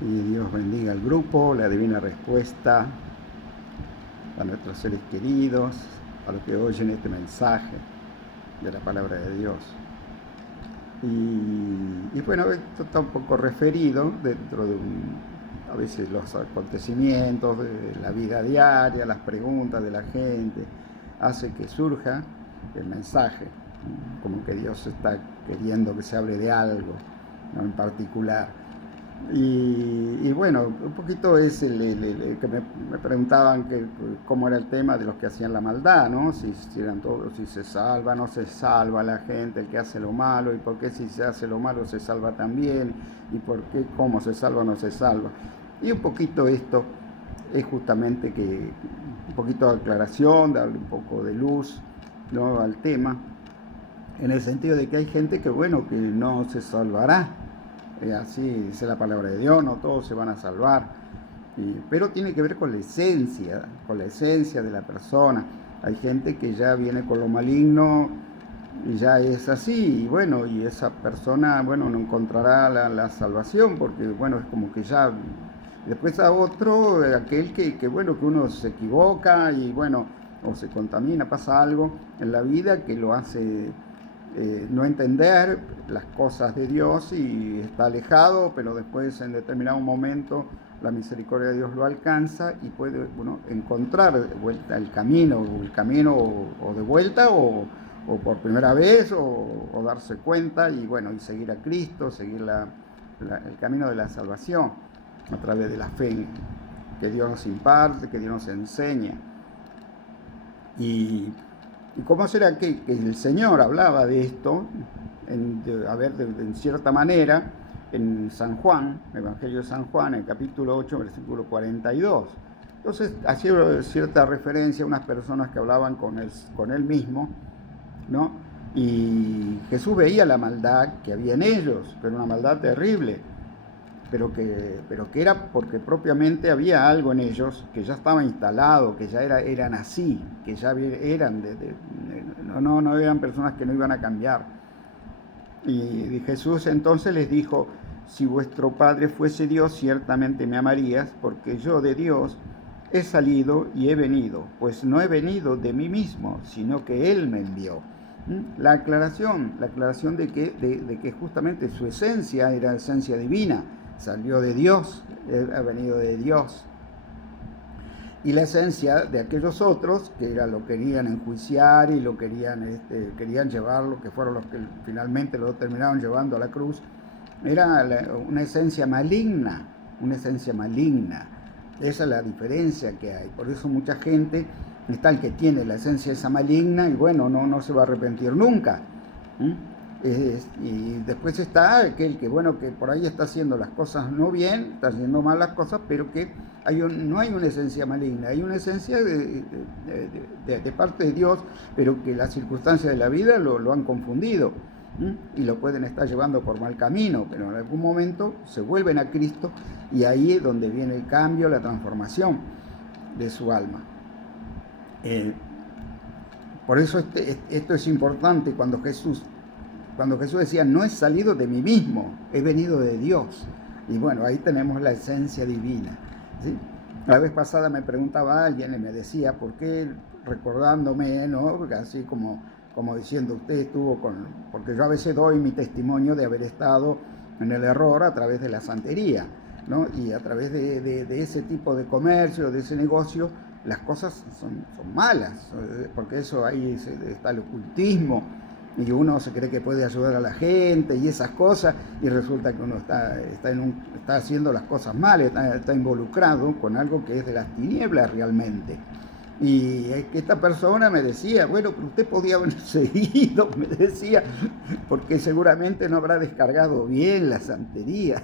Y Dios bendiga al grupo, la divina respuesta a nuestros seres queridos, a los que oyen este mensaje de la palabra de Dios. Y bueno, esto está un poco referido dentro de a veces los acontecimientos de la vida diaria, las preguntas de la gente, hace que surja el mensaje, como que Dios está queriendo que se hable de algo, ¿no?, en particular. Y bueno, un poquito es el que me preguntaban cómo era el tema de los que hacían la maldad, ¿no? Si eran todos, si se salva, no se salva la gente, el que hace lo malo, y por qué si se hace lo malo se salva también, y por qué, cómo se salva o no se salva. Y un poquito esto es justamente que un poquito de aclaración, darle un poco de luz, ¿no?, al tema, en el sentido de que hay gente que, bueno, que no se salvará. Así dice la palabra de Dios, no todos se van a salvar, pero tiene que ver con la esencia de la persona. Hay gente que ya viene con lo maligno y ya es así, y bueno, y esa persona, bueno, no encontrará la salvación, porque bueno, es como que ya, después a otro, aquel que bueno, que uno se equivoca y bueno, o se contamina, pasa algo en la vida que lo hace no entender las cosas de Dios y está alejado, pero después en determinado momento la misericordia de Dios lo alcanza y puede, bueno, encontrar de vuelta el camino o de vuelta o por primera vez o darse cuenta y bueno, y seguir a Cristo, seguir el camino de la salvación a través de la fe que Dios nos imparte, que Dios nos enseña. ¿Y cómo será que el Señor hablaba de esto? En cierta manera, en San Juan, el Evangelio de San Juan, en el capítulo 8, versículo 42. Entonces, hacía cierta referencia a unas personas que hablaban con él mismo, ¿no? Y Jesús veía la maldad que había en ellos, pero una maldad terrible, pero que era porque propiamente había algo en ellos que ya estaba instalado, que ya eran así, que ya eran no eran personas que no iban a cambiar. Y Jesús entonces les dijo: si vuestro Padre fuese Dios, ciertamente me amarías, porque yo de Dios he salido y he venido, pues no he venido de mí mismo, sino que Él me envió. La aclaración de que justamente su esencia era esencia divina, salió de Dios, ha venido de Dios. Y la esencia de aquellos otros, que lo querían enjuiciar y lo querían llevarlo, que fueron los que finalmente lo terminaron llevando a la cruz, era una esencia maligna, Esa es la diferencia que hay. Por eso mucha gente está el que tiene la esencia esa maligna y bueno, no se va a arrepentir nunca. Y después está aquel que, bueno, que por ahí está haciendo las cosas no bien, está haciendo mal las cosas, pero que no hay una esencia maligna, hay una esencia de parte de Dios, pero que las circunstancias de la vida lo han confundido y lo pueden estar llevando por mal camino, pero en algún momento se vuelven a Cristo y ahí es donde viene el cambio, la transformación de su alma. Por eso esto es importante cuando Jesús decía: no he salido de mí mismo, he venido de Dios. Y bueno, ahí tenemos la esencia divina, ¿sí? La vez pasada me preguntaba alguien y me decía: ¿por qué recordándome, no? Porque así como diciendo, usted estuvo porque yo a veces doy mi testimonio de haber estado en el error a través de la santería, ¿no? Y a través de ese tipo de comercio, de ese negocio, las cosas son malas, porque eso ahí está el ocultismo, y uno se cree que puede ayudar a la gente y esas cosas, y resulta que uno está haciendo las cosas mal, está involucrado con algo que es de las tinieblas realmente. Y esta persona me decía: bueno, pero usted podía haber seguido, me decía, porque seguramente no habrá descargado bien la santería.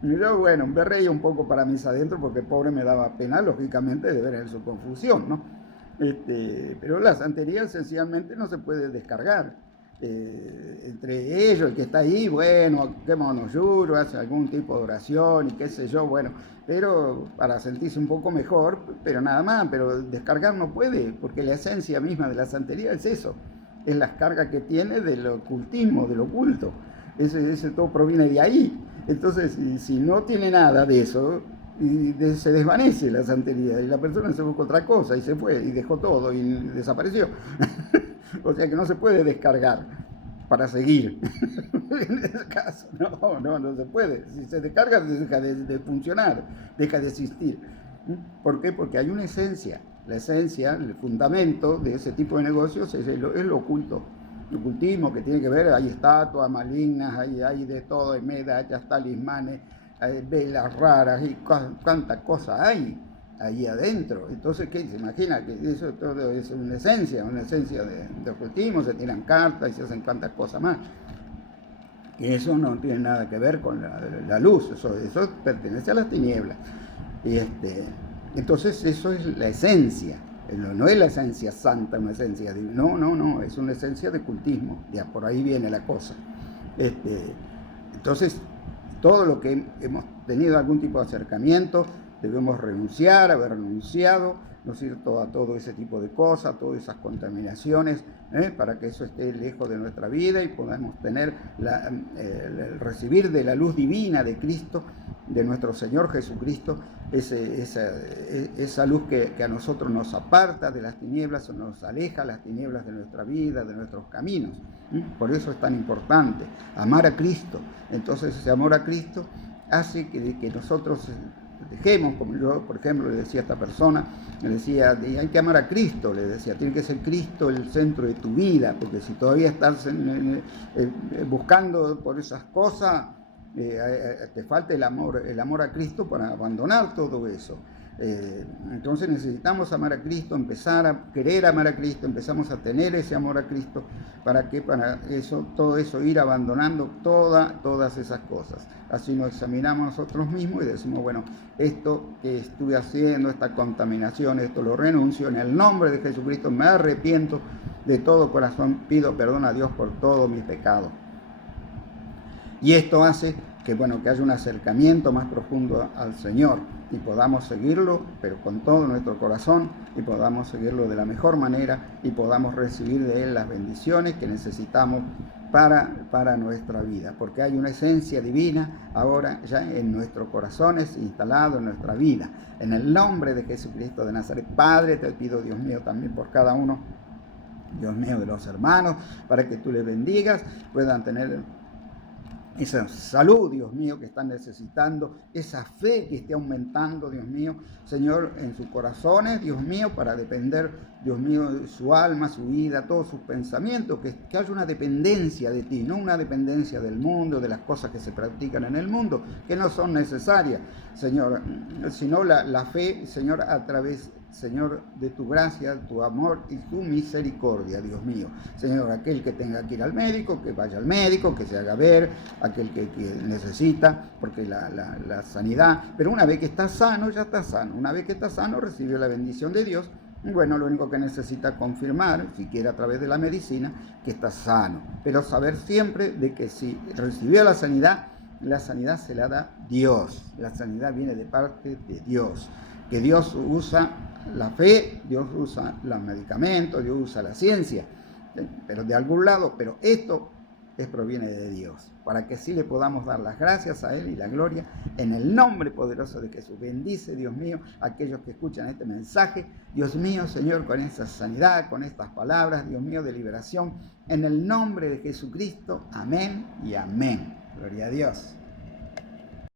Y yo, bueno, me reía un poco para mis adentros, porque pobre me daba pena, lógicamente, de ver en su confusión, ¿no? Pero la santería sencillamente no se puede descargar. Entre ellos, el que está ahí, bueno, quémonos yuro, hace algún tipo de oración y qué sé yo, bueno, pero para sentirse un poco mejor, pero nada más. Pero descargar no puede, porque la esencia misma de la santería es eso, es las cargas que tiene del ocultismo, del oculto. Ese todo proviene de ahí. Entonces, si no tiene nada de eso, se desvanece la santería y la persona se busca otra cosa y se fue y dejó todo y desapareció. O sea que no se puede descargar para seguir. En ese caso, no se puede. Si se descarga, deja de funcionar, deja de existir. ¿Por qué? Porque hay una esencia. La esencia, el fundamento de ese tipo de negocios es lo oculto. El ocultismo que tiene que ver, hay estatuas malignas, hay de todo, hay medallas, talismanes, hay velas raras y cuánta cosa hay ahí adentro. Entonces, ¿qué? Se imagina que eso todo es una esencia de ocultismo, se tiran cartas y se hacen cuantas cosas más. Que eso no tiene nada que ver con la luz, eso pertenece a las tinieblas. Entonces, eso es la esencia. No es la esencia santa, una esencia divina. No, es una esencia de cultismo. Ya por ahí viene la cosa. Entonces, todo lo que hemos tenido algún tipo de acercamiento, debemos renunciar, haber renunciado, ¿no es cierto?, a todo ese tipo de cosas, todas esas contaminaciones, para que eso esté lejos de nuestra vida y podamos tener recibir de la luz divina de Cristo, de nuestro Señor Jesucristo, esa luz que a nosotros nos aparta de las tinieblas o nos aleja las tinieblas de nuestra vida, de nuestros caminos. Por eso es tan importante amar a Cristo. Entonces ese amor a Cristo hace que nosotros dejemos, como yo, por ejemplo, le decía a esta persona, le decía, hay que amar a Cristo, le decía, tiene que ser Cristo el centro de tu vida, porque si todavía estás buscando por esas cosas, te falta el amor a Cristo para abandonar todo eso. Entonces necesitamos amar a Cristo, empezar a querer amar a Cristo, empezamos a tener ese amor a Cristo, para eso, todo eso, ir abandonando todas esas cosas. Así nos examinamos nosotros mismos y decimos, bueno, esto que estuve haciendo, esta contaminación, esto lo renuncio, en el nombre de Jesucristo me arrepiento de todo corazón, pido perdón a Dios por todos mis pecados. Y esto hace que haya un acercamiento más profundo al Señor y podamos seguirlo, pero con todo nuestro corazón, y podamos seguirlo de la mejor manera y podamos recibir de Él las bendiciones que necesitamos para nuestra vida, porque hay una esencia divina ahora ya en nuestros corazones, instalado en nuestra vida. En el nombre de Jesucristo de Nazaret, Padre, te pido, Dios mío, también por cada uno, Dios mío, de los hermanos, para que tú les bendigas, puedan tener esa salud, Dios mío, que están necesitando, esa fe que esté aumentando, Dios mío, Señor, en sus corazones, Dios mío, para depender, Dios mío, de su alma, su vida, todos sus pensamientos, que haya una dependencia de ti, no una dependencia del mundo, de las cosas que se practican en el mundo, que no son necesarias, Señor, sino la fe, Señor, a través, Señor, de tu gracia, tu amor y tu misericordia, Dios mío. Señor, aquel que tenga que ir al médico, que vaya al médico, que se haga ver, aquel que necesita, porque la sanidad, pero una vez que está sano, ya está sano. Una vez que está sano, recibe la bendición de Dios. Bueno, lo único que necesita confirmar, siquiera a través de la medicina, que está sano. Pero saber siempre de que si recibió la sanidad se la da Dios. La sanidad viene de parte de Dios. Que Dios usa la fe, Dios usa los medicamentos, Dios usa la ciencia, pero de algún lado, pero esto proviene de Dios, para que sí le podamos dar las gracias a Él y la gloria en el nombre poderoso de Jesús. Bendice, Dios mío, a aquellos que escuchan este mensaje, Dios mío, Señor, con esta sanidad, con estas palabras, Dios mío, de liberación, en el nombre de Jesucristo. Amén y amén. Gloria a Dios.